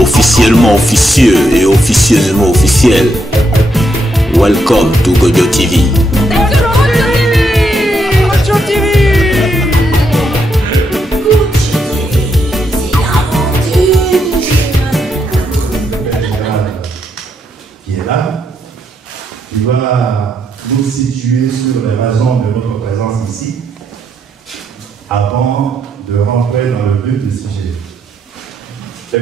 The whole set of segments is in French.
Officiellement officieux et officieusement officiel. Welcome to Gojo TV. Qui est là, qui va nous situer sur les raisons de notre présence ici, avant de rentrer dans le but du sujet. Je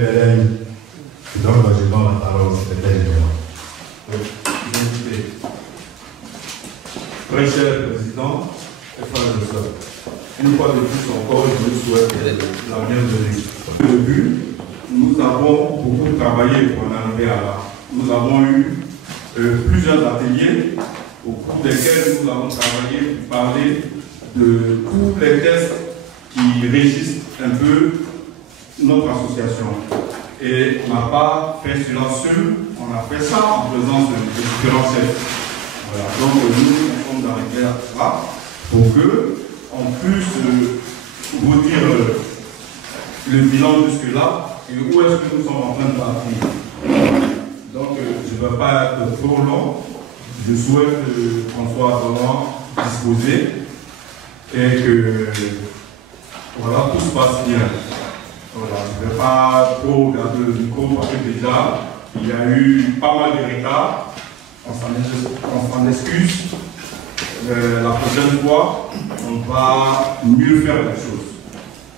donne la parole au secrétaire général. Très cher président et frères et sœurs, une fois de plus encore, je vous souhaite la bienvenue. Au début, nous avons beaucoup travaillé pour en arriver à là. Nous avons eu plusieurs ateliers au cours desquels nous avons travaillé pour parler de tous les tests qui régissent un peu notre association. Et on n'a pas fait cela seul, on a fait ça en présence de différents chefs. Voilà, donc nous sommes arrivés à ça pour qu'on puisse vous dire le bilan jusque-là et où est-ce que nous sommes en train de partir. Donc je ne vais pas être trop long, je souhaite qu'on soit vraiment disposé et que voilà, tout se passe bien. Voilà, je ne vais pas trop regarder le micro parce que déjà il y a eu pas mal de retard. On s'en excuse. La prochaine fois, on va mieux faire les choses.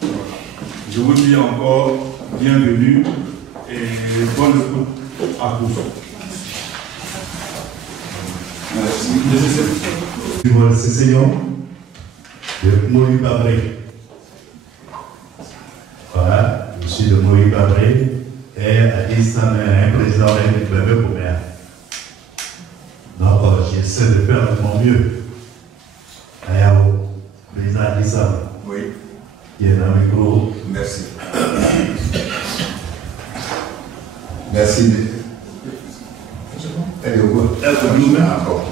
Voilà. Je vous dis encore bienvenue et bonne écoute à tous. Merci. Sur le CCIO de Moïse Babré. Voilà, je suis de Moïse Babré et à Distan, un président de bébé pour mère. Donc, j'essaie de faire de mon mieux. Ayao, président Distan. Oui. Qui est dans le micro. Merci. Merci. Elle est au bout. Encore.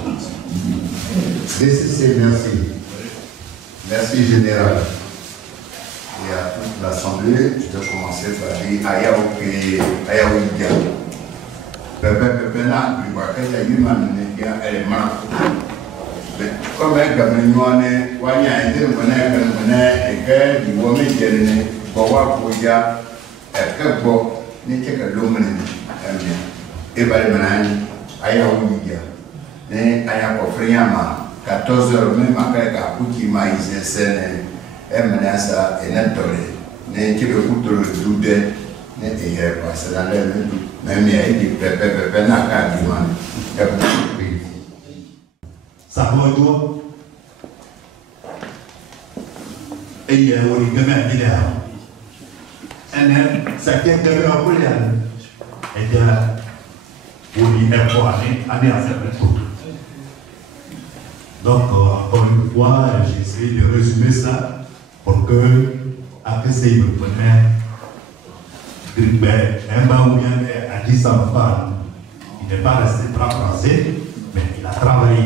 DCC, merci. Merci, général. Et à toute l'Assemblée, je vais commencer par dire Ayaou Idia. Pepe n'a plus pas qu'elle a eu un élément. Comme un gamin, il y a un démonnaie et que du woman généré, pour voir pour y a un peu bon, n'est que l'homme. Et par le manage, Ayaou Idia. Mais Ayaou Friama, 14 heures, même après qu'à Pouki Maïs et Séné. Emanasa et Natore, n'est que le couteau de Doudé, n'est pas c'est dans l'air, même il y a des pépé n'a qu'à demander. Ça va toi? Et il y a un gamin qui est là. Et ça tient de leur poulet. Et il y a une année à faire le tour. Donc, encore une fois, j'ai essayé de résumer ça. Pour que, après ça, il me prenait un banc ou bien à 10 enfants. Il n'est pas resté très français, mais il a travaillé.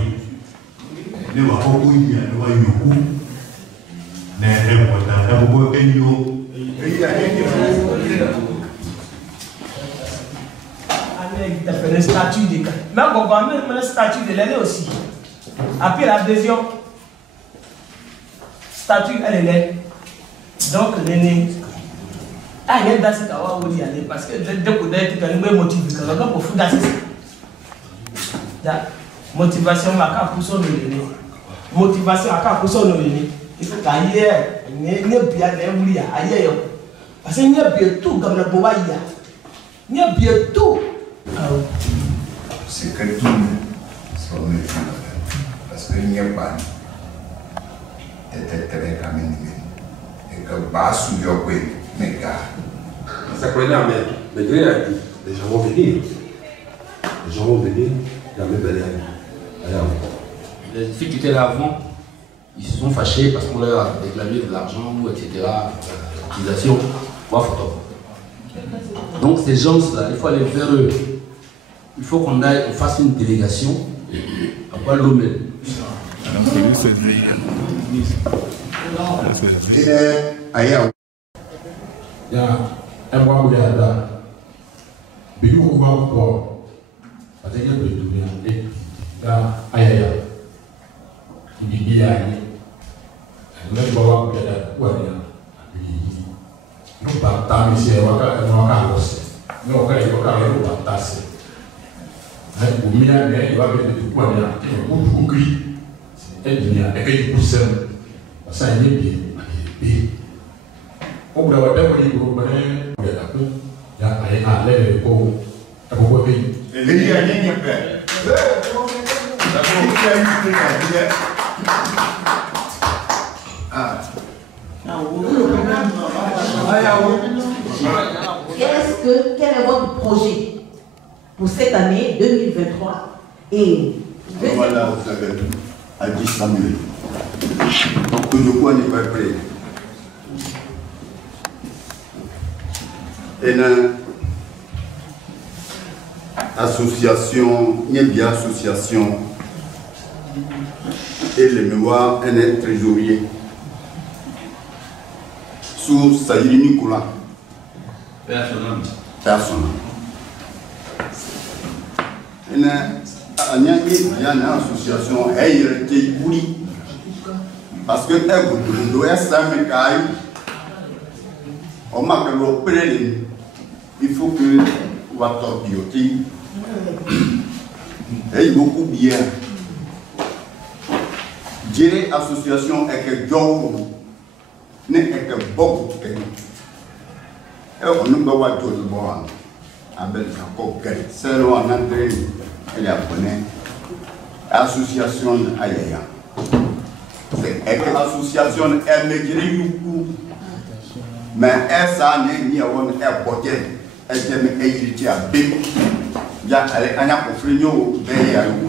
Il ne va pas beaucoup, il ne va pas beaucoup. Mais il ne va pas beaucoup. Il a fait le statut de... Mais on va même le statut de l'année aussi. Après l'adhésion, statut, elle est là. Donc, l'aîné. Ah, il y a dans cette awa où il y a parce que dès qu'on est quand même motivé, quand on peut faire ça. Motivation, ma carte pour son l'aîné. Motivation, à carte pour son l'aîné. Il faut qu'ailleurs, il n'y ait bien ailleurs. Parce qu'il y a bien tout comme le bobaïa. Il y a bien tout. C'est que tout sont méfiants. Parce qu'il n'y a pas. Était très caméra. Et que Bassou Yokwe, mes gars. Ça connaît la mer. Mais Dieu a dit, les gens vont venir. Les gens vont venir, la même belle les filles qui étaient là avant, ils se sont fâchés parce qu'on leur a réclamé de l'argent, etc. Utilisation. Donc ces gens-là, il faut aller vers eux. Il faut qu'on aille, on fasse une délégation à Guadeloupe. Quel est votre projet pour cette année 2023 et voilà, vous savez, à 10 Samuel. Donc, tout le quoi n'est pas prêt. Et l'association, il y a bien association et le mémoire, un est trésorier sous Saïri Nicolas. Personnel. Il y a une association parce que il faut que on va torpiller. Et beaucoup bien. Gérer association est que John n'est que beaucoup. Et on ne peut pas tout le monde. C'est là où on entre les Japonais. Association Ayaya. C'est que l'association est maigrie beaucoup. Mais ça n'est ni à on est porté. Elle est héritière à Bim. Il y a un peu de frigno, il y a un peu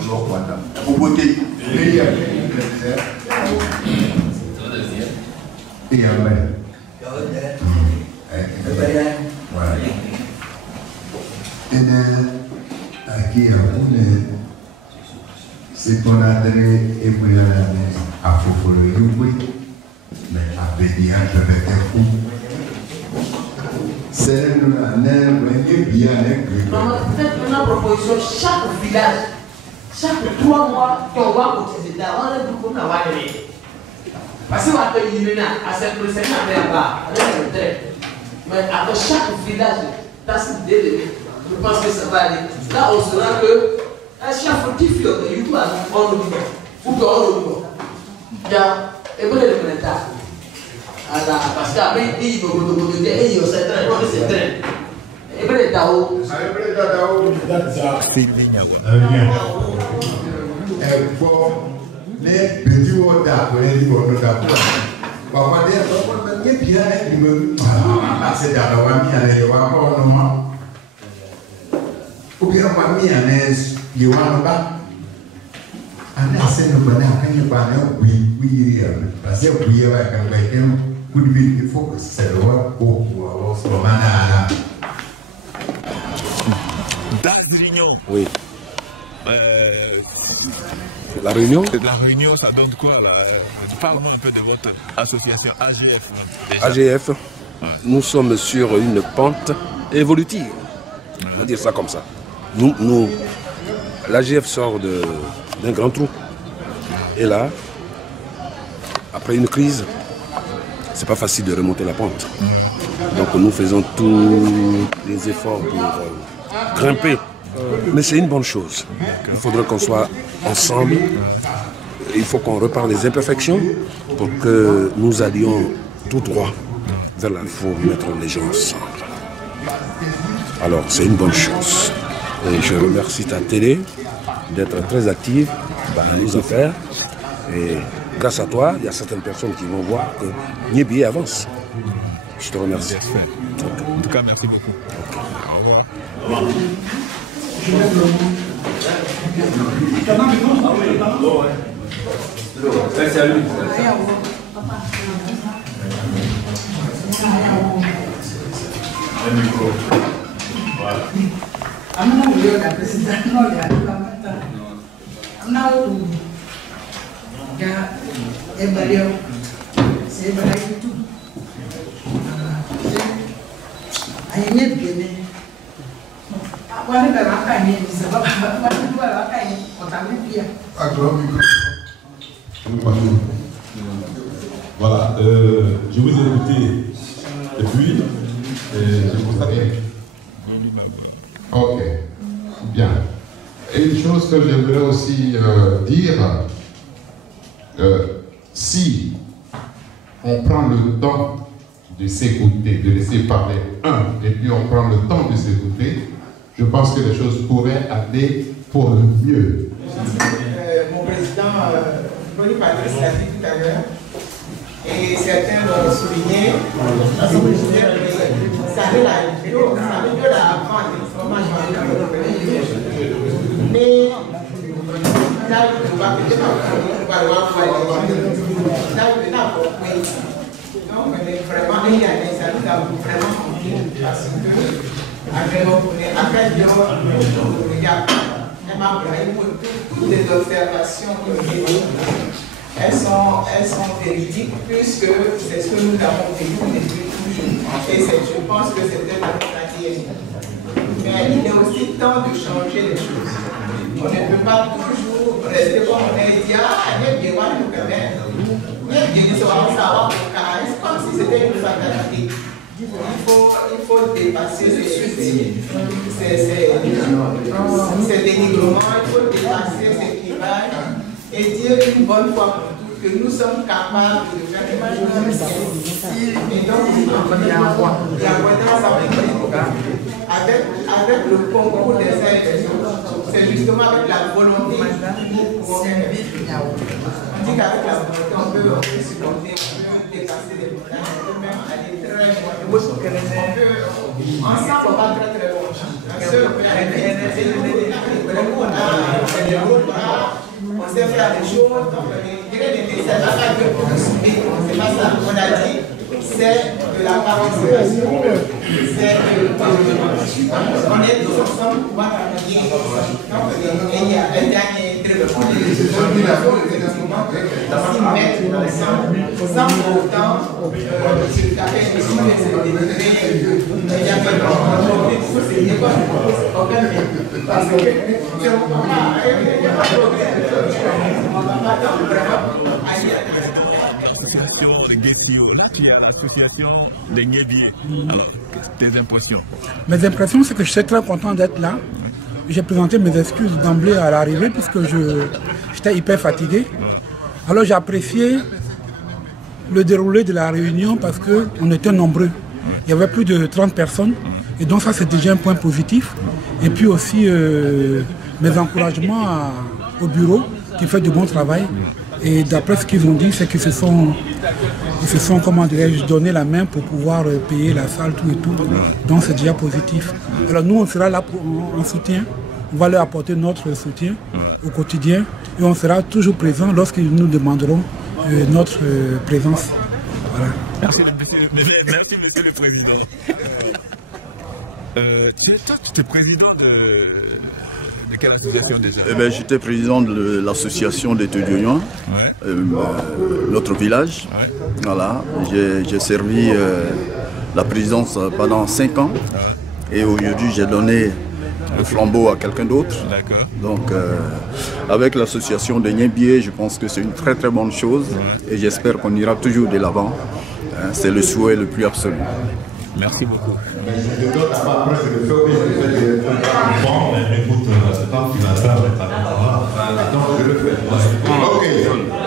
de beauté. Il y a aqui c'est qu'on a donné et puis à Fofolo mais à Bédia je vais faire fou c'est un bien faites une proposition chaque village chaque 3 mois qu'on va cotiser on est beaucoup dans la parce que on va payer à cette personne mais après chaque village dans cette idée je pense que ça va aller. Là, on saura que à chaque fois qu'il fait un YouTube, on le dit. Ou bien on le dit. Et vous le mettez. Parce qu'après, il faut que vous le dites, il y a ce train, c'est train. Et vous le dites. Il faut les petits mots d'arbre, les mots d'arbre. Parfois, il y a bien qui me passent dans la famille, il y a encore un moment. Ou bien on m'a mis en aise, il y a un bas. En aise, nous prenons quand il y a un oui, parce que oui, il faut que c'est le roi pour ce moment-là. Oui. La réunion? La réunion, ça donne quoi là? Parle-moi un peu de votre association AGF. Déjà. AGF, nous sommes sur une pente évolutive. On va dire ça comme ça. L'AGF sort d'un grand trou. Et là, après une crise, c'est pas facile de remonter la pente. Donc nous faisons tous les efforts pour grimper. Mais c'est une bonne chose. Il faudrait qu'on soit ensemble. Il faut qu'on repare les imperfections pour que nous allions tout droit vers là. Il faut mettre les gens ensemble. Alors c'est une bonne chose. Et je remercie ta télé d'être très active dans nos affaires. Et grâce à toi, il y a certaines personnes qui vont voir que Niébi avance. Je te remercie. En tout cas, merci beaucoup. Okay. Au revoir. Merci à lui. Un micro. Voilà. C'est vrai tout. Aïe bien. Voilà, je vous ai écouté depuis, je constate. Ok, bien. Et une chose que j'aimerais aussi dire, si on prend le temps de s'écouter, de laisser parler et puis on prend le temps de s'écouter, je pense que les choses pourraient aller pour le mieux. Mon président, Bonnie Patrice l'a dit tout à l'heure, et certains l'ont souligné, ça veut la vidéo, ça veut que la vente, mais là, on va peut-être donc, vraiment, il y a des ça nous a vraiment compris parce que après, il y a toutes les observations elles sont véridiques puisque c'est ce que nous avons vécu depuis toujours. Et je pense que c'était notre ADN. Mais il est aussi temps de changer les choses. On ne peut pas toujours rester comme on est et dire ah, il est bien, nous quand même. C'est comme si c'était une fatalité. Il faut dépasser ces dénigrements, il faut dépasser ces clivages et dire une bonne fois pour toutes que nous sommes capables de faire quelque chose de difficile. Et donc, l'abondance avec le concours des uns, c'est justement avec la volonté qu'on on dit qu'avec la volonté, on peut supporter, on peut dépasser les problèmes, on peut même aller très loin. Ensemble, on va très très loin. Seul, on peut aller on sait faire des choses, c'est pas ça. On a dit, c'est de la participation, c'est on est tous ensemble pour pouvoir travailler ensemble. Et il y a un dernier développement des s'y mettre ensemble, sans pour autant se taper une soupe et se délivrer. Il y a même c'est parce que c'est l'association de Guessio, là tu es à l'association de Nguébié. Alors, tes impressions? Mes impressions, c'est que je suis très content d'être là. J'ai présenté mes excuses d'emblée à l'arrivée puisque j'étais hyper fatigué. Alors j'ai apprécié le déroulé de la réunion parce qu'on était nombreux. Il y avait plus de 30 personnes et donc ça c'est déjà un point positif. Et puis aussi mes encouragements au bureau qui fait du bon travail. Et d'après ce qu'ils ont dit, c'est qu'ils se sont comment dirais-je, donné la main pour pouvoir payer la salle, tout et tout. Donc c'est déjà positif. Alors nous, on sera là en soutien. On va leur apporter notre soutien au quotidien. Et on sera toujours présent lorsqu'ils nous demanderont notre présence. Voilà. Merci, monsieur le Président. Tu es président de quelle association déjà? J'étais président de l'association des Tédioyans, notre village. Voilà. J'ai servi la présidence pendant 5 ans et aujourd'hui j'ai donné le flambeau à quelqu'un d'autre. Donc avec l'association de Nguébié, je pense que c'est une très très bonne chose et j'espère qu'on ira toujours de l'avant. C'est le souhait le plus absolu. Merci beaucoup. Je donne à ma presse le fait bon, mais écoute, c'est pas qu'il va faire, mais ça va. Donc je le fais. Ok.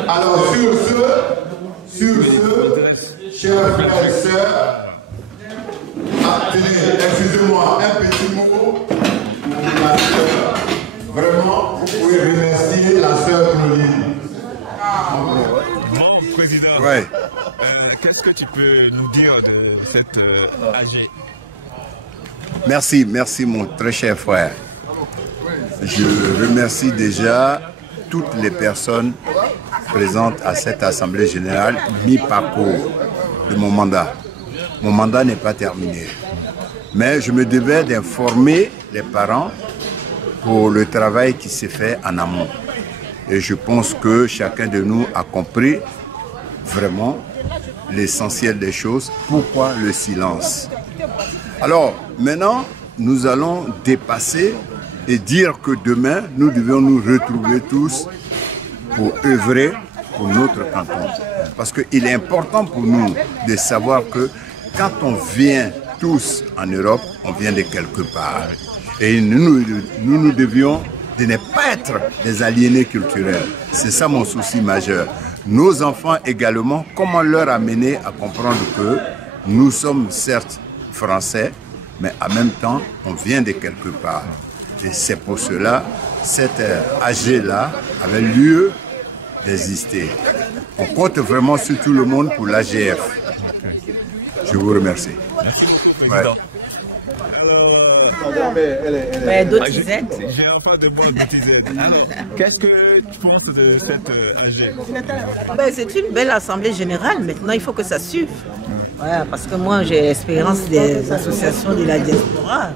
Alors sur ce, chers frères et sœurs, excusez-moi, un petit mot pour la sœur. Vraiment, vous pouvez remercier la sœur Claudine. Bon, Président, qu'est-ce que tu peux nous dire de cette AG? Merci mon très cher frère. Je remercie déjà toutes les personnes présentes à cette Assemblée Générale, mi-parcours de mon mandat. Mon mandat n'est pas terminé. Mais je me devais d'informer les parents pour le travail qui s'est fait en amont. Et je pense que chacun de nous a compris vraiment l'essentiel des choses. Pourquoi le silence? Alors, maintenant, nous allons dépasser et dire que demain, nous devons nous retrouver tous pour œuvrer pour notre canton. Parce qu'il est important pour nous de savoir que quand on vient tous en Europe, on vient de quelque part. Et nous devions de ne pas être des aliénés culturels. C'est ça mon souci majeur. Nos enfants également, comment leur amener à comprendre que nous sommes certes français, mais en même temps, on vient de quelque part. Et c'est pour cela, cet AG-là avait lieu d'exister. On compte vraiment sur tout le monde pour l'AGF. Je vous remercie. Merci beaucoup, Président. J'ai en face de moi BTZ. Alors, qu'est-ce que tu penses de cette AG? C'est une belle assemblée générale. Maintenant, il faut que ça suive. Ouais, parce que moi, j'ai l'expérience des associations de la diaspora.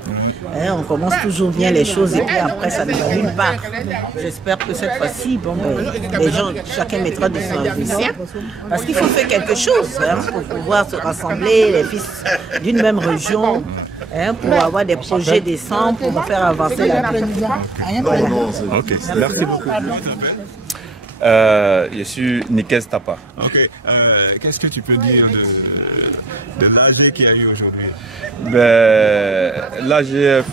On commence toujours bien les choses et puis après, ça ne va nulle part. J'espère que cette fois-ci, les gens, chacun mettra de son sien. Parce qu'il faut faire quelque chose pour pouvoir se rassembler, les fils d'une même région, pour avoir des projets décents, pour faire avancer la vie. Voilà. Ok, merci beaucoup. Je suis Nikes Tapa. Ok. Qu'est-ce que tu peux dire de l'AG qu'il y a eu aujourd'hui? L'AGF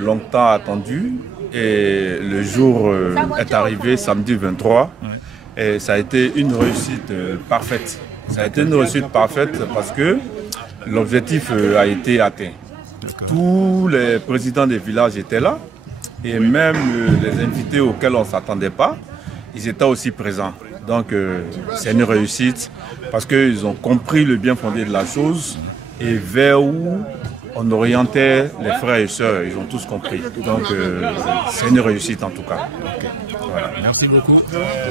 longtemps attendu et le jour est arrivé samedi 23 et ça a été une réussite parfaite. Ça a été une réussite parfaite parce que l'objectif a été atteint. Tous les présidents des villages étaient là et même les invités auxquels on ne s'attendait pas, ils étaient aussi présents. Donc c'est une réussite parce qu'ils ont compris le bien fondé de la chose et vers où on orientait les frères et sœurs. Ils ont tous compris. Donc c'est une réussite en tout cas. Okay. Voilà. Merci beaucoup.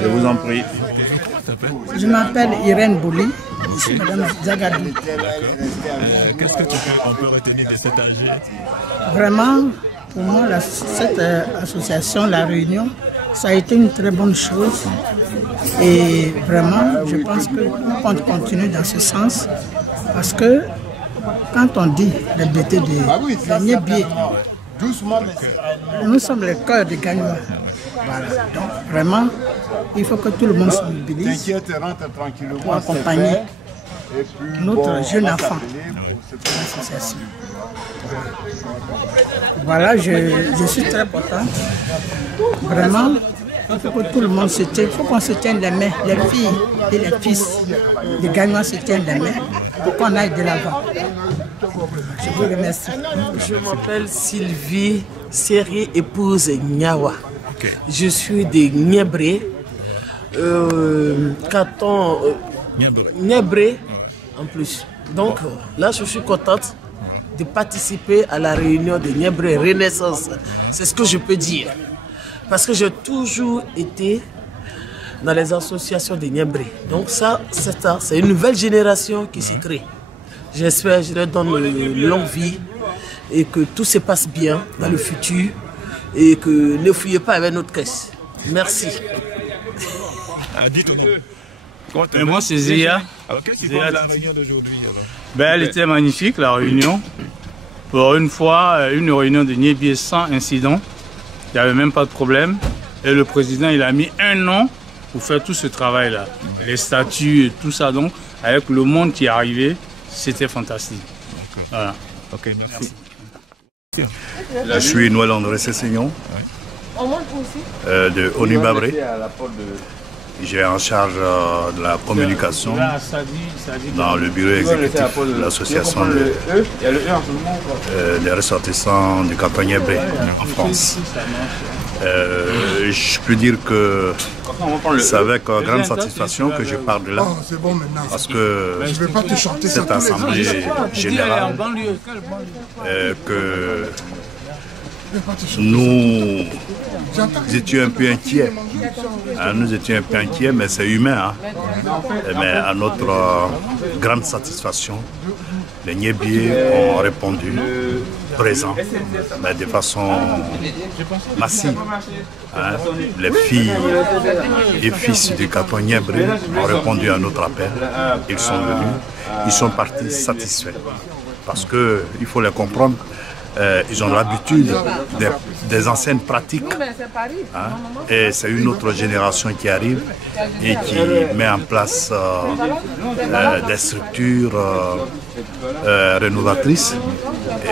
Je vous en prie. Je m'appelle Irène Bouli. Je suis Madame Zagadou. Qu'est-ce que on peut retenir de cette AG? Vraiment, pour moi, cette association, la réunion, ça a été une très bonne chose. Et vraiment, je pense qu'on compte continuer dans ce sens. Parce que quand on dit le BT de Niébié, nous sommes le cœur des Gagnois. Voilà. Donc vraiment, il faut que tout le monde se mobilise pour accompagner notre jeune enfant de l'association. Voilà, je suis très contente. Vraiment, il faut que tout le monde se tienne, il faut qu'on se tienne les mains, les filles et les fils des Gagnois se tiennent les mains pour qu'on aille de l'avant. Je vous remercie. Je m'appelle Sylvie Seri, épouse Nyawa. Okay. Je suis de Niébré, canton Niébré en plus. Donc là, je suis contente de participer à la réunion de Niébré Renaissance. C'est ce que je peux dire. Parce que j'ai toujours été dans les associations de Niébré. Donc ça, c'est une nouvelle génération qui se crée. J'espère que je leur donne une longue vie et que tout se passe bien dans le futur et que ne fouillez pas avec notre caisse. Merci. Et moi, c'est Zia. Alors, qu'est-ce que tu penses de la réunion d'aujourd'hui? Elle était magnifique, la réunion. Pour une fois, une réunion de Niébié sans incident. Il n'y avait même pas de problème. Et le président, il a mis 1 an pour faire tout ce travail-là. Les statuts et tout ça. Donc, avec le monde qui est arrivé, c'était fantastique. Voilà. Ok, merci. Je suis Noël André Cessignon, de ONU Babré. J'ai en charge de la communication dans le bureau exécutif de l'association des ressortissants du canton Niébré en France. Je peux dire que c'est avec grande satisfaction que je parle de là, parce que cette assemblée générale que nous étions un peu inquiets. Nous étions un peu inquiets, mais c'est humain. Mais à notre grande satisfaction, Les Niébiés ont répondu présent, mais de façon massive. Hein. Les filles et fils du canton Niébré ont répondu à notre appel. Ils sont venus, ils sont partis satisfaits. Parce qu'il faut les comprendre, ils ont l'habitude des anciennes pratiques. Hein, et c'est une autre génération qui arrive et qui met en place des structures rénovatrices.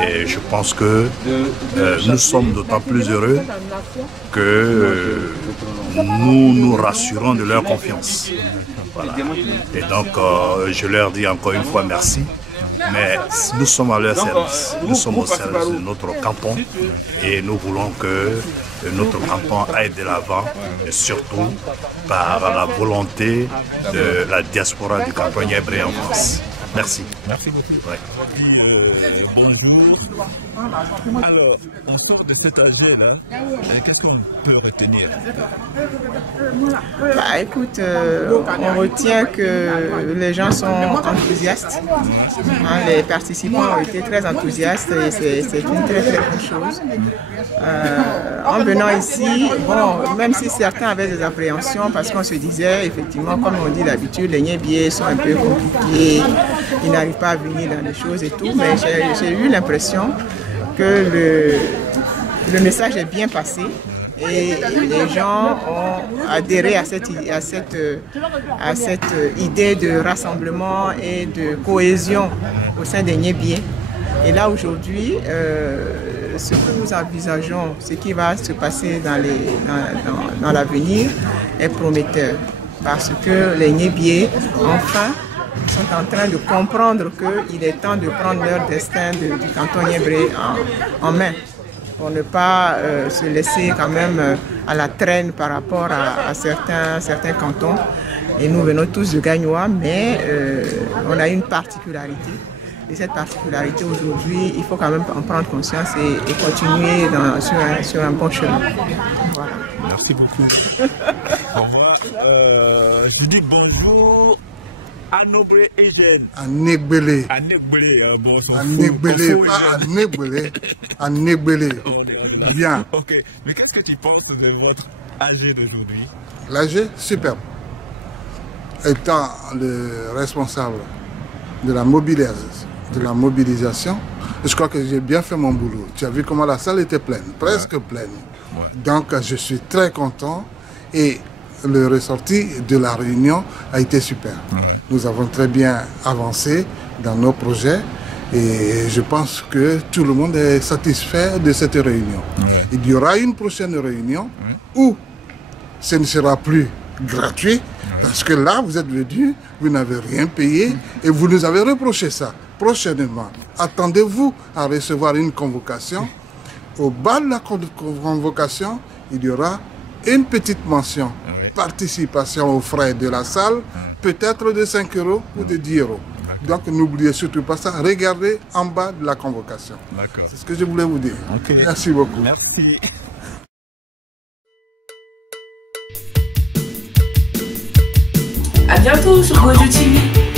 Et je pense que nous sommes d'autant plus heureux que nous nous rassurons de leur confiance. Voilà. Et donc, je leur dis encore une fois merci. Mais nous sommes à leur service, nous sommes au service de notre canton et nous voulons que notre canton aille de l'avant, et surtout par la volonté de la diaspora du canton Niébré en France. Merci. Merci beaucoup. Ouais. Bonjour. Alors, on sort de cet AG-là. Qu'est-ce qu'on peut retenir? Bah, écoute, on retient que les gens sont enthousiastes. Hein, les participants ont été très enthousiastes et c'est une très très bonne chose. En venant ici, bon, même si certains avaient des appréhensions parce qu'on se disait, effectivement, comme on dit d'habitude, les Niébiés sont un peu compliqués, ils n'arrivent pas à venir dans les choses et tout, mais j'ai eu l'impression que le message est bien passé et les gens ont adhéré à cette idée de rassemblement et de cohésion au sein des Niébiés. Et là aujourd'hui, ce que nous envisageons, ce qui va se passer dans l'avenir est prometteur parce que les Niébiés, enfin, sont en train de comprendre qu'il est temps de prendre leur destin du canton Niébré en main pour ne pas se laisser quand même à la traîne par rapport à certains cantons. Et nous venons tous de Gagnois, mais on a une particularité. Et cette particularité aujourd'hui, il faut quand même en prendre conscience et continuer sur un bon chemin. Voilà. Merci beaucoup. Pour moi, je dis bonjour. Anobré et Jeanne. Anégbélé. Anégbélé, bon, Anégbélé, pas Anégbélé. Anégbélé. Bien. Ok, mais qu'est-ce que tu penses de votre AG d'aujourd'hui? L'AG, superbe. Étant le responsable de la mobilisation, je crois que j'ai bien fait mon boulot. Tu as vu comment la salle était pleine, presque pleine. Ouais. Donc je suis très content et le ressorti de la réunion a été super. Ouais. Nous avons très bien avancé dans nos projets et je pense que tout le monde est satisfait de cette réunion. Ouais. Il y aura une prochaine réunion où ce ne sera plus gratuit parce que là, vous êtes venus, vous n'avez rien payé et vous nous avez reproché ça. Prochainement, attendez-vous à recevoir une convocation. Au bas de la convocation, il y aura une petite mention, participation aux frais de la salle, peut-être de 5 € ou de 10 €. Donc n'oubliez surtout pas ça, regardez en bas de la convocation. C'est ce que je voulais vous dire. Okay. Merci beaucoup. Merci. À bientôt sur Gojo TV.